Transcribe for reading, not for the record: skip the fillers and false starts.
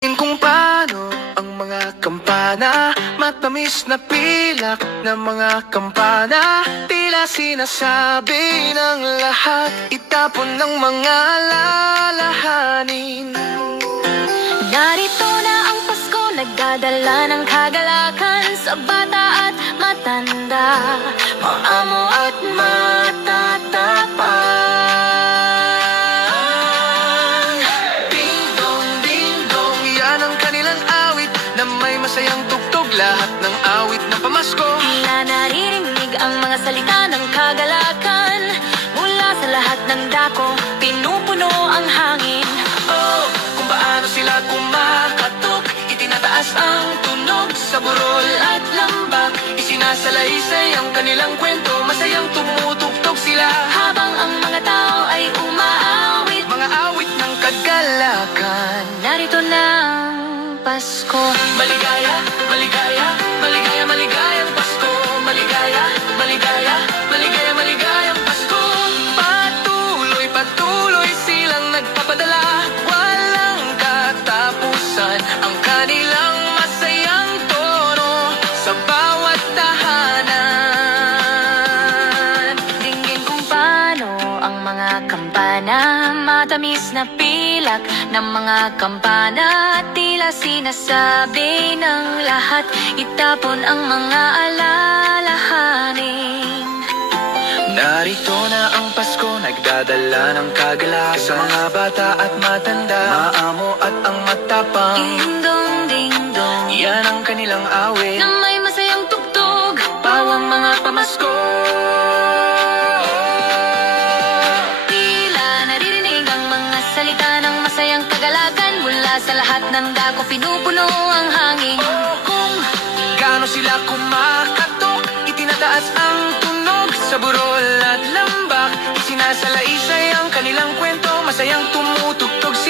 Kung paano ang mga kampana, matamis na pilak ng mga kampana, tila sinasabi ng lahat, itapon ng mga lalahanin. Narito na ang Pasko, nagdadala ng kagalakan sa bata at matanda, maamo at matatapang. Na may masayang tugtog, lahat ng awit ng pamasko. Tila naririnig ang mga salita ng kagalakan, mula sa lahat ng dako, pinupuno ang hangin. Oh, kung paano sila kumakatok, itinataas ang tunog sa burol at lambak, isinasalaysay ang kanilang kwento, masayang tumutugtog sila habang ang mga tao ay umaawit, mga awit ng kagalakan. Narito na Pasko. Maligaya, maligaya, maligaya, maligayang Pasko. Maligaya, maligaya, maligaya, maligayang Pasko. Patuloy, patuloy silang nagpapadala, walang katapusan ang kanilang masayang tono sa bawat tahanan. Dinggin kung paano ang mga kampana, matamis na pilak ng mga kampana, tila sinasabi ng lahat, itapon ang mga alalahanin. Narito na ang Pasko, nagdadala ng kagalakan sa mga bata at matanda, maamo at ang matapang. Ding-dong, ding-dong, yan ang kanilang awit na may masayang tugtog, pawang mga pamasko. Salita ng masayang kagalakan, mula sa lahat ng dako, pinupuno ang hangin. Oh, kung gaano sila kumakatok, itinataas ang tunog sa burol at lambak, isinasalaysay ang kanilang kwento, masayang tumutugtog sila